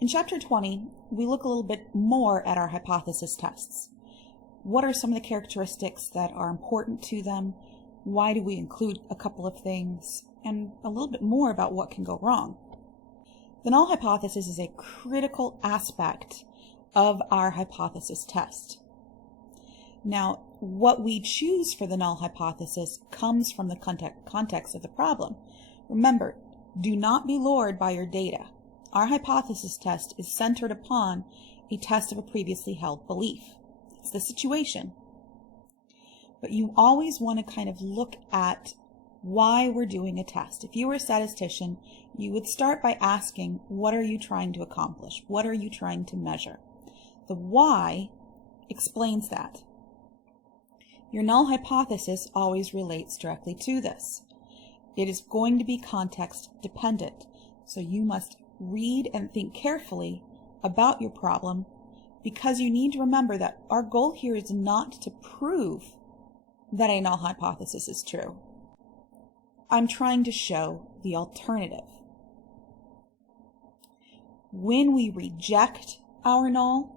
In Chapter 20, we look a little bit more at our hypothesis tests. What are some of the characteristics that are important to them? Why do we include a couple of things? And a little bit more about what can go wrong. The null hypothesis is a critical aspect of our hypothesis test. Now, what we choose for the null hypothesis comes from the context of the problem. Remember, do not be lured by your data. Our hypothesis test is centered upon a test of a previously held belief. It's the situation. But you always want to kind of look at why we're doing a test. If you were a statistician, you would start by asking, what are you trying to accomplish? What are you trying to measure? The why explains that. Your null hypothesis always relates directly to this. It is going to be context dependent, so you must read and think carefully about your problem, because you need to remember that our goal here is not to prove that a null hypothesis is true. I'm trying to show the alternative. When we reject our null,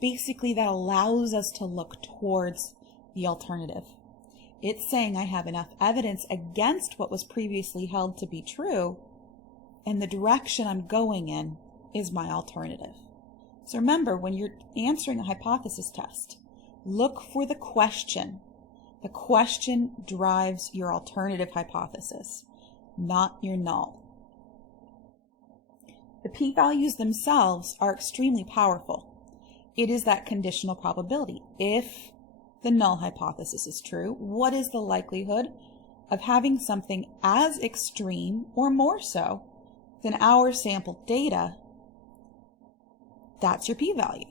basically that allows us to look towards the alternative. It's saying I have enough evidence against what was previously held to be true, and the direction I'm going in is my alternative. So remember, when you're answering a hypothesis test, look for the question. The question drives your alternative hypothesis, not your null. The p-values themselves are extremely powerful. It is that conditional probability. If the null hypothesis is true, what is the likelihood of having something as extreme or more so than our sample data? That's your p-value.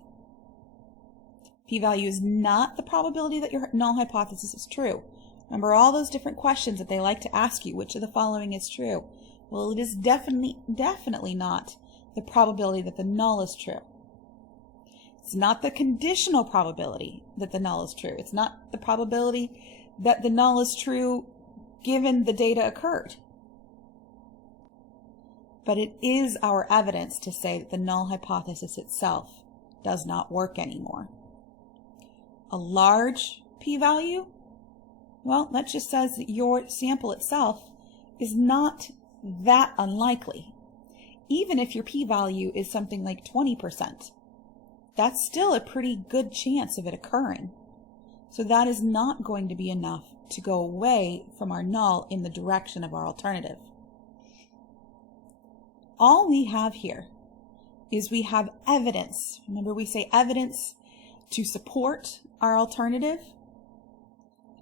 P-value is not the probability that your null hypothesis is true. Remember all those different questions that they like to ask you, which of the following is true? Well, it is definitely not the probability that the null is true. It's not the conditional probability that the null is true. It's not the probability that the null is true given the data occurred. But it is our evidence to say that the null hypothesis itself does not work anymore. A large p-value, well, that just says that your sample itself is not that unlikely. Even if your p-value is something like 20%, that's still a pretty good chance of it occurring. So that is not going to be enough to go away from our null in the direction of our alternative. All we have here is we have evidence. Remember, we say evidence to support our alternative.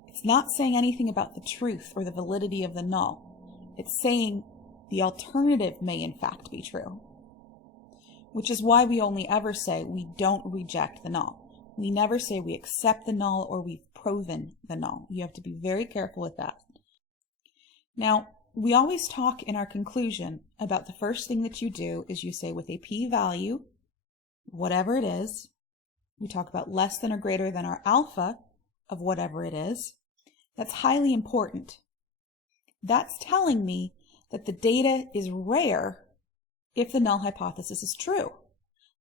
It's not saying anything about the truth or the validity of the null. It's saying the alternative may in fact be true, which is why we only ever say we don't reject the null. We never say we accept the null or we've proven the null. You have to be very careful with that. Now, we always talk in our conclusion about the first thing that you do is you say with a p-value, whatever it is, we talk about less than or greater than our alpha of whatever it is. That's highly important. That's telling me that the data is rare if the null hypothesis is true.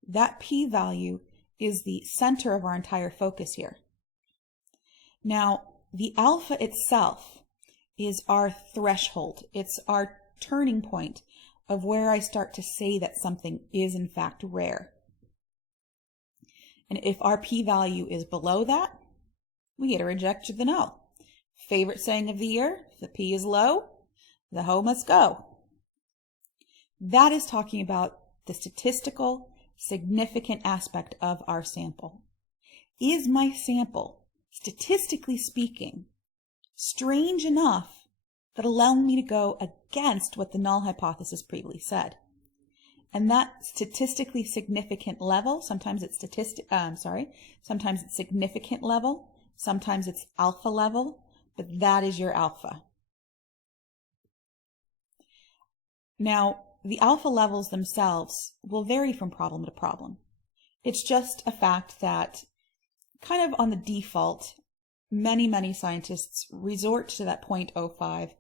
That p-value is the center of our entire focus here. Now, the alpha itself is our threshold. It's our turning point of where I start to say that something is in fact rare. And if our p-value is below that, we get a reject the null. Favorite saying of the year, if the p is low, the hoe must go. That is talking about the statistical significant aspect of our sample. Is my sample, statistically speaking, strange enough that allow me to go against what the null hypothesis previously said? And that statistically significant level, sometimes it's sometimes it's significant level, sometimes it's alpha level, but that is your alpha. Now, the alpha levels themselves will vary from problem to problem. It's just a fact that kind of on the default, many scientists resort to that 0.05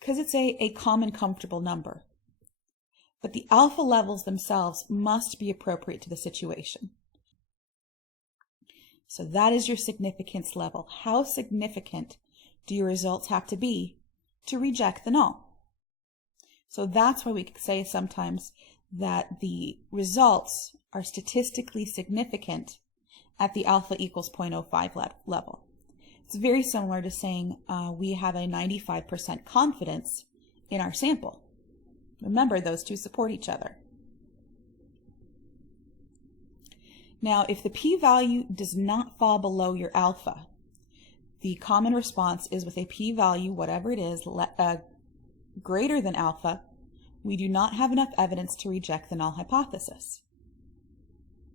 because it's a common comfortable number. but the alpha levels themselves must be appropriate to the situation. So that is your significance level. How significant do your results have to be to reject the null? So that's why we could say sometimes that the results are statistically significant at the alpha equals 0.05 level. It's very similar to saying we have a 95% confidence in our sample. Remember, those two support each other. Now, if the p-value does not fall below your alpha, the common response is with a p-value, whatever it is, greater than alpha, we do not have enough evidence to reject the null hypothesis.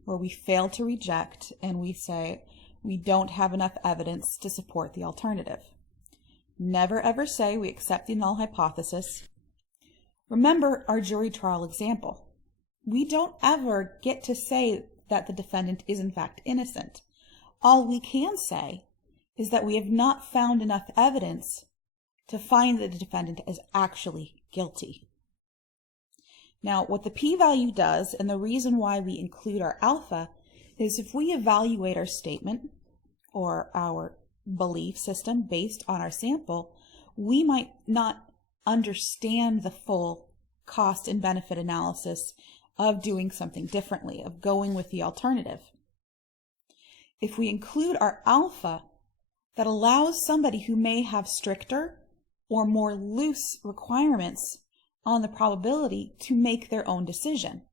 Or we fail to reject and we say we don't have enough evidence to support the alternative. Never ever say we accept the null hypothesis. Remember our jury trial example. We don't ever get to say that the defendant is in fact innocent. All we can say is that we have not found enough evidence to find that the defendant is actually guilty. Now, what the p-value does, and the reason why we include our alpha, is if we evaluate our statement or our belief system based on our sample, we might not understand the full cost and benefit analysis of doing something differently, of going with the alternative. If we include our alpha, that allows somebody who may have stricter or more loose requirements on the probability to make their own decision.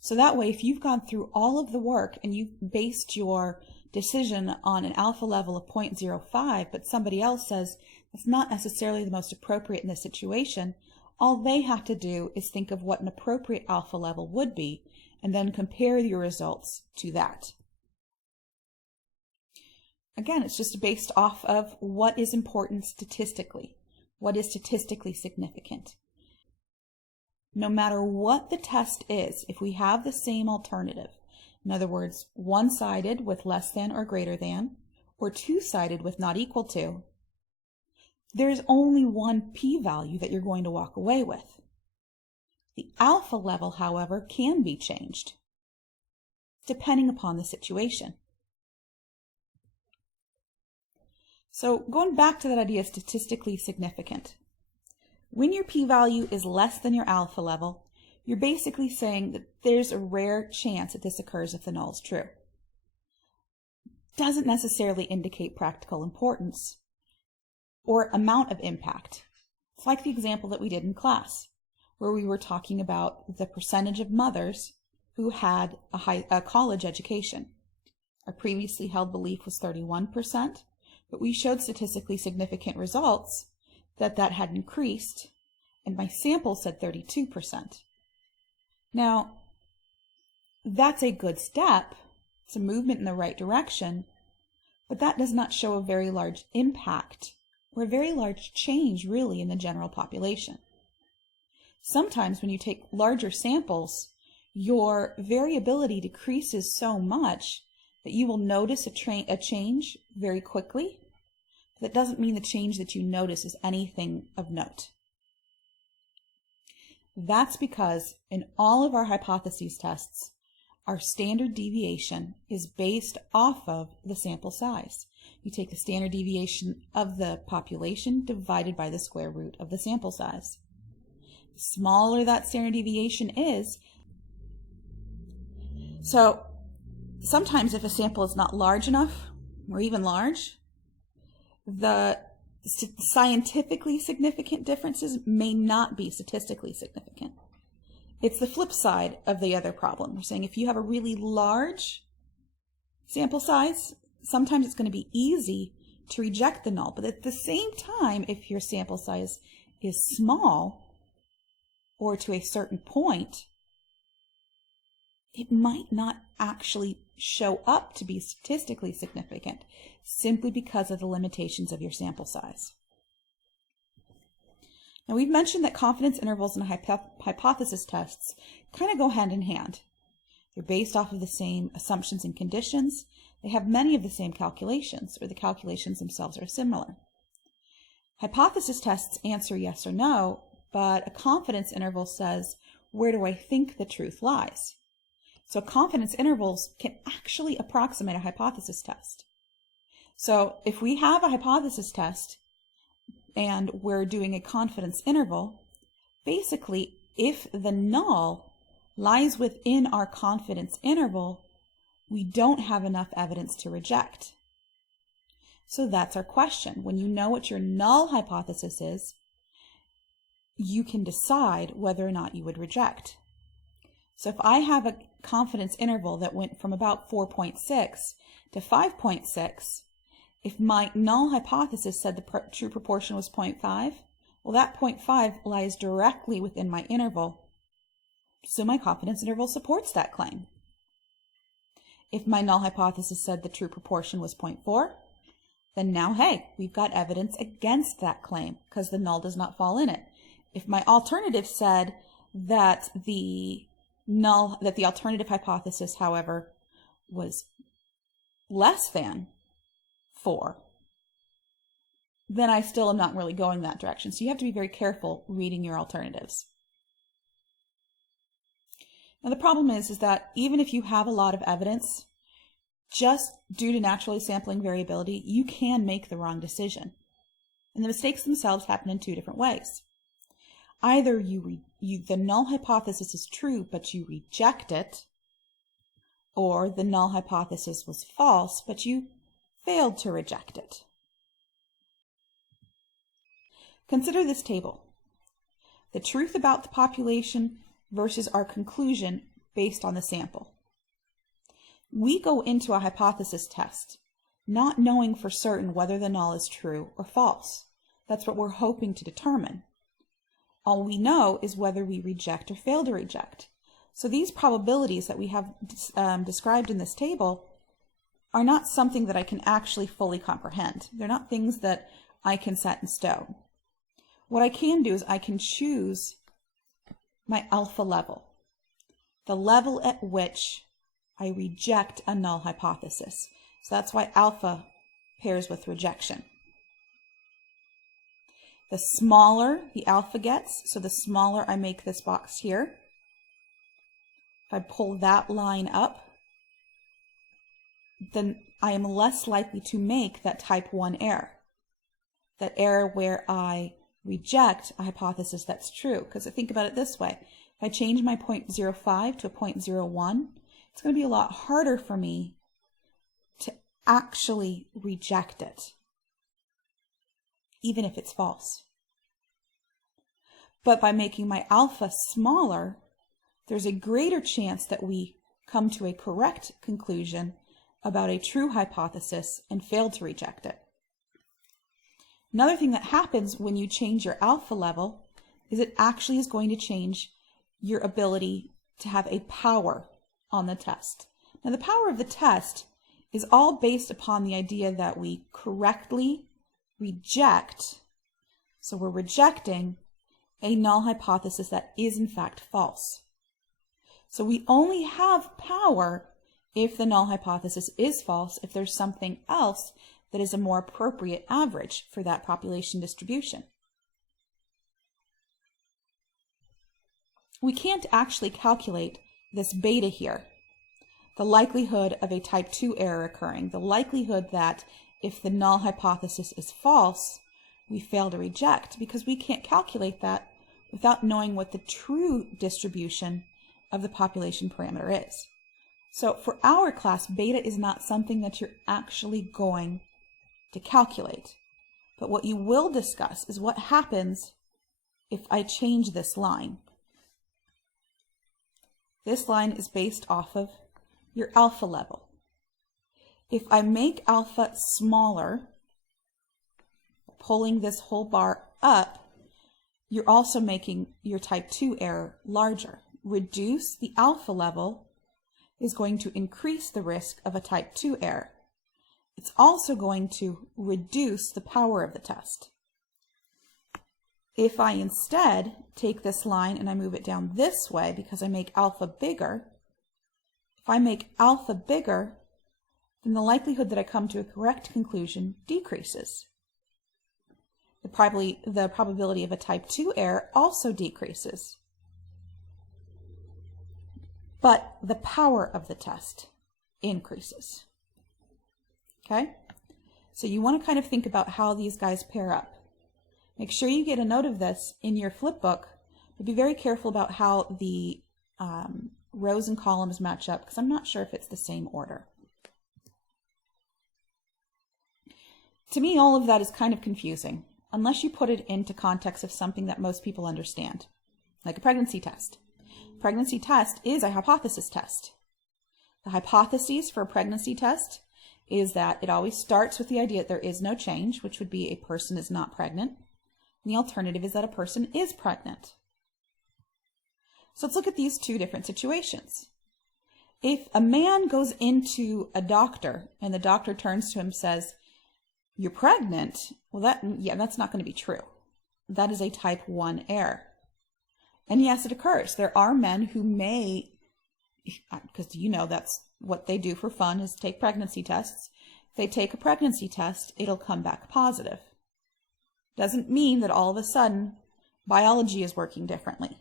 So that way, if you've gone through all of the work and you've based your decision on an alpha level of 0.05, but somebody else says it's not necessarily the most appropriate in this situation, all they have to do is think of what an appropriate alpha level would be and then compare your results to that. Again, it's just based off of what is important statistically, what is statistically significant. No matter what the test is, if we have the same alternative, in other words, one-sided with less than or greater than, or two-sided with not equal to, there's only one p-value that you're going to walk away with. The alpha level, however, can be changed, depending upon the situation. So going back to that idea of statistically significant, when your p-value is less than your alpha level, you're basically saying that there's a rare chance that this occurs if the null is true. Doesn't necessarily indicate practical importance or amount of impact. It's like the example that we did in class, where we were talking about the percentage of mothers who had a college education. Our previously held belief was 31%, but we showed statistically significant results that had increased, and my sample said 32%. Now, that's a good step. It's a movement in the right direction, but that does not show a very large impact or a very large change really in the general population. Sometimes when you take larger samples, your variability decreases so much that you will notice a change very quickly. That doesn't mean the change that you notice is anything of note. That's because in all of our hypotheses tests, our standard deviation is based off of the sample size. You take the standard deviation of the population divided by the square root of the sample size. The smaller that standard deviation is, so sometimes if a sample is not large enough, or even large, the scientifically significant differences may not be statistically significant. It's the flip side of the other problem. We're saying if you have a really large sample size, sometimes it's going to be easy to reject the null. But at the same time, if your sample size is small or to a certain point, it might not actually show up to be statistically significant simply because of the limitations of your sample size. Now, we've mentioned that confidence intervals and hypothesis tests kind of go hand in hand. They're based off of the same assumptions and conditions. They have many of the same calculations, or the calculations themselves are similar. Hypothesis tests answer yes or no, but a confidence interval says, where do I think the truth lies? So confidence intervals can actually approximate a hypothesis test. So if we have a hypothesis test and we're doing a confidence interval, basically if the null lies within our confidence interval, we don't have enough evidence to reject. So that's our question. When you know what your null hypothesis is, you can decide whether or not you would reject. So if I have a confidence interval that went from about 4.6 to 5.6, if my null hypothesis said the true proportion was 0.5, well, that 0.5 lies directly within my interval, so my confidence interval supports that claim. If my null hypothesis said the true proportion was 0.4, then now, hey, we've got evidence against that claim because the null does not fall in it. If my alternative said that the alternative hypothesis, however, was less than 4, then I still am not really going that direction. So you have to be very careful reading your alternatives. Now the problem is that even if you have a lot of evidence, just due to naturally sampling variability, you can make the wrong decision. And the mistakes themselves happen in two different ways. Either the null hypothesis is true, but you reject it, or the null hypothesis was false, but you failed to reject it. Consider this table. The truth about the population versus our conclusion based on the sample. We go into a hypothesis test not knowing for certain whether the null is true or false. That's what we're hoping to determine. All we know is whether we reject or fail to reject. So these probabilities that we have described in this table are not something that I can actually fully comprehend. They're not things that I can set in stone. What I can do is I can choose my alpha level, the level at which I reject a null hypothesis. So that's why alpha pairs with rejection. The smaller the alpha gets, so the smaller I make this box here, if I pull that line up, then I am less likely to make that type 1 error. That error where I reject a hypothesis that's true. Because think about it this way. If I change my 0.05 to a 0.01, it's going to be a lot harder for me to actually reject it, even if it's false. But by making my alpha smaller, there's a greater chance that we come to a correct conclusion about a true hypothesis and fail to reject it. Another thing that happens when you change your alpha level is it actually is going to change your ability to have a power on the test. Now, the power of the test is all based upon the idea that we correctly reject, so we're rejecting a null hypothesis that is in fact false. So we only have power if the null hypothesis is false, if there's something else that is a more appropriate average for that population distribution. We can't actually calculate this beta here, the likelihood of a type 2 error occurring, the likelihood that if the null hypothesis is false, we fail to reject, because we can't calculate that without knowing what the true distribution of the population parameter is. So for our class, beta is not something that you're actually going to calculate. But what you will discuss is what happens if I change this line. This line is based off of your alpha level. If I make alpha smaller, pulling this whole bar up, you're also making your type 2 error larger. Reduce the alpha level is going to increase the risk of a type 2 error. It's also going to reduce the power of the test. If I instead take this line and I move it down this way because I make alpha bigger, if I make alpha bigger, then the likelihood that I come to a correct conclusion decreases. the probability of a type 2 error also decreases. But the power of the test increases. Okay? So you want to kind of think about how these guys pair up. Make sure you get a note of this in your flip book, but be very careful about how the rows and columns match up, because I'm not sure if it's the same order. To me, all of that is kind of confusing, unless you put it into context of something that most people understand, like a pregnancy test. A pregnancy test is a hypothesis test. The hypothesis for a pregnancy test is that it always starts with the idea that there is no change, which would be a person is not pregnant. And the alternative is that a person is pregnant. So let's look at these two different situations. If a man goes into a doctor and the doctor turns to him and says, "You're pregnant," well, that's not going to be true. That is a type 1 error. And yes, it occurs. There are men who may, because that's what they do for fun, is take pregnancy tests. If they take a pregnancy test, it'll come back positive. Doesn't mean that all of a sudden biology is working differently.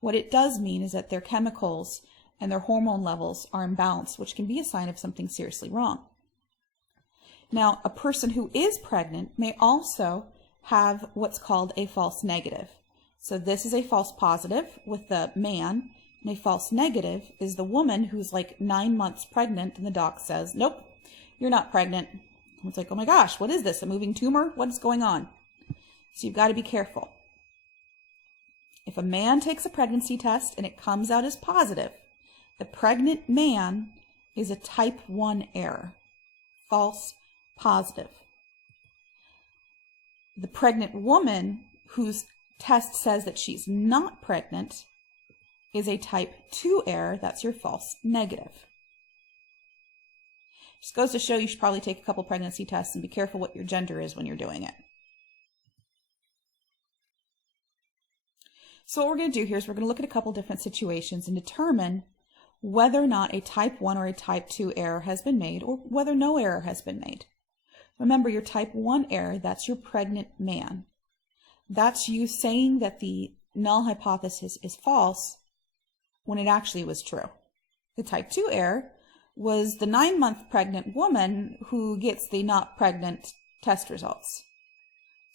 What it does mean is that their chemicals and their hormone levels are imbalanced, which can be a sign of something seriously wrong. Now, a person who is pregnant may also have what's called a false negative. So this is a false positive with the man, and a false negative is the woman who's like 9 months pregnant, and the doc says, "Nope, you're not pregnant." And it's like, "Oh my gosh, what is this? A moving tumor? What's going on?" So you've got to be careful. If a man takes a pregnancy test and it comes out as positive, the pregnant man is a type 1 error, false positive. The pregnant woman whose test says that she's not pregnant is a type 2 error. That's your false negative. Just goes to show you should probably take a couple pregnancy tests and be careful what your gender is when you're doing it. So what we're going to do here is we're going to look at a couple different situations and determine whether or not a type 1 or a type 2 error has been made, or whether no error has been made. Remember, your type 1 error, that's your pregnant man. That's you saying that the null hypothesis is false when it actually was true. The type 2 error was the 9-month pregnant woman who gets the not pregnant test results.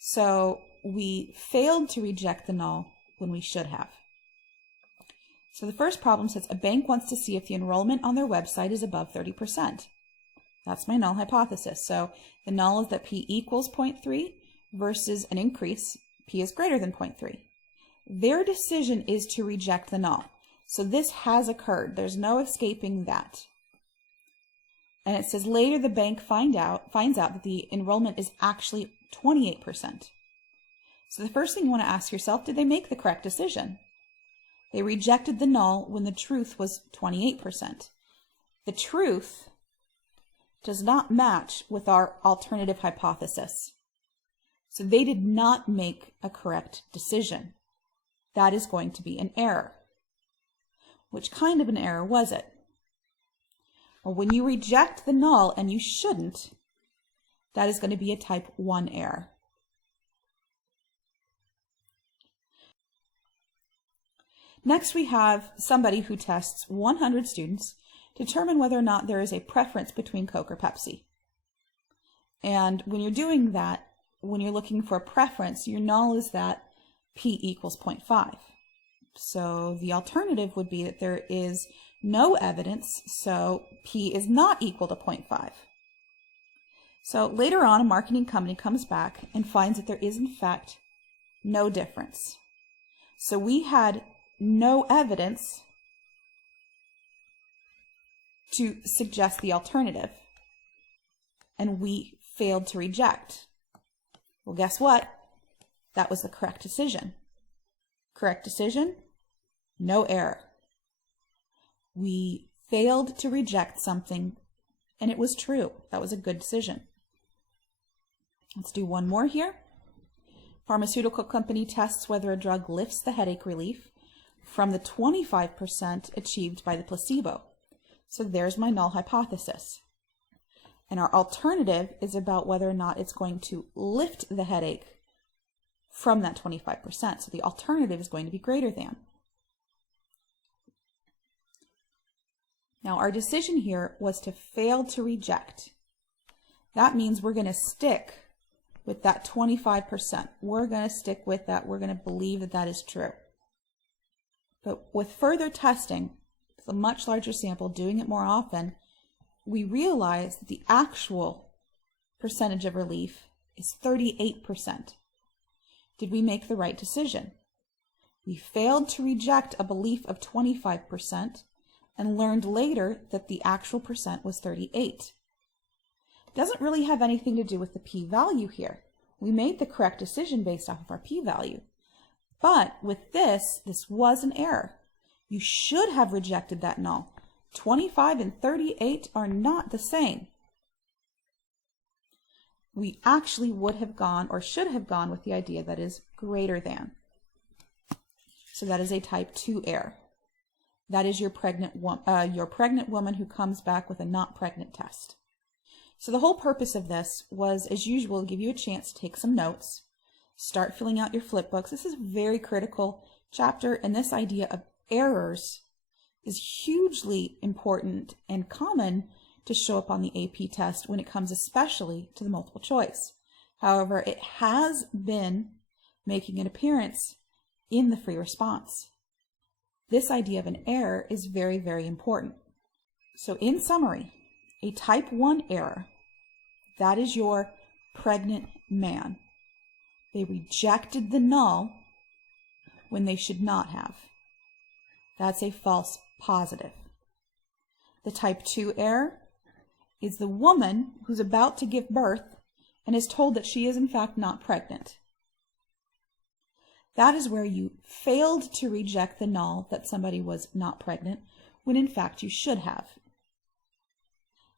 So we failed to reject the null when we should have. So the first problem says a bank wants to see if the enrollment on their website is above 30%. That's my null hypothesis. So the null is that P equals 0.3 versus an increase, P is greater than 0.3. Their decision is to reject the null. So this has occurred. There's no escaping that. And it says later the bank finds out that the enrollment is actually 28%. So the first thing you want to ask yourself, did they make the correct decision? They rejected the null when the truth was 28%. The truth does not match with our alternative hypothesis. So they did not make a correct decision. That is going to be an error. Which kind of an error was it? Well, when you reject the null, and you shouldn't, that is going to be a type 1 error. Next, we have somebody who tests 100 students to determine whether or not there is a preference between Coke or Pepsi. And when you're doing that, when you're looking for a preference, your null is that P equals 0.5. So the alternative would be that there is no evidence, so P is not equal to 0.5. So later on, a marketing company comes back and finds that there is, in fact, no difference. So we had no evidence to suggest the alternative, and we failed to reject. Well, guess what? That was the correct decision. Correct decision, no error. We failed to reject something, and it was true. That was a good decision. Let's do one more here. Pharmaceutical company tests whether a drug lifts the headache relief from the 25% achieved by the placebo. So there's my null hypothesis. And our alternative is about whether or not it's going to lift the headache from that 25%. So the alternative is going to be greater than. Now our decision here was to fail to reject. That means we're going to stick with that 25%. We're going to stick with that. We're going to believe that that is true. But with further testing, with a much larger sample, doing it more often, we realize that the actual percentage of relief is 38%. Did we make the right decision? We failed to reject a belief of 25% and learned later that the actual percent was 38. It doesn't really have anything to do with the p-value here. We made the correct decision based off of our p-value. But with this was an error. You should have rejected that null. 25 and 38 are not the same. We actually would have gone or should have gone with the idea that is greater than. So that is a type 2 error. That is your pregnant woman who comes back with a not pregnant test. So the whole purpose of this was, as usual, to give you a chance to take some notes, start filling out your flip books. This is a very critical chapter, and this idea of errors is hugely important and common to show up on the AP test when it comes especially to the multiple choice. However, it has been making an appearance in the free response. This idea of an error is very, very important. So in summary, a type 1 error, that is your pregnant man. They rejected the null when they should not have. That's a false positive. The type 2 error is the woman who's about to give birth and is told that she is in fact not pregnant. That is where you failed to reject the null that somebody was not pregnant when in fact you should have.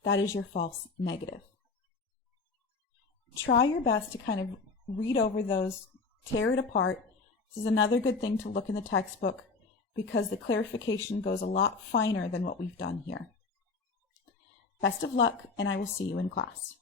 That is your false negative. Try your best to kind of read over those, tear it apart. This is another good thing to look in the textbook because the clarification goes a lot finer than what we've done here. Best of luck, and I will see you in class.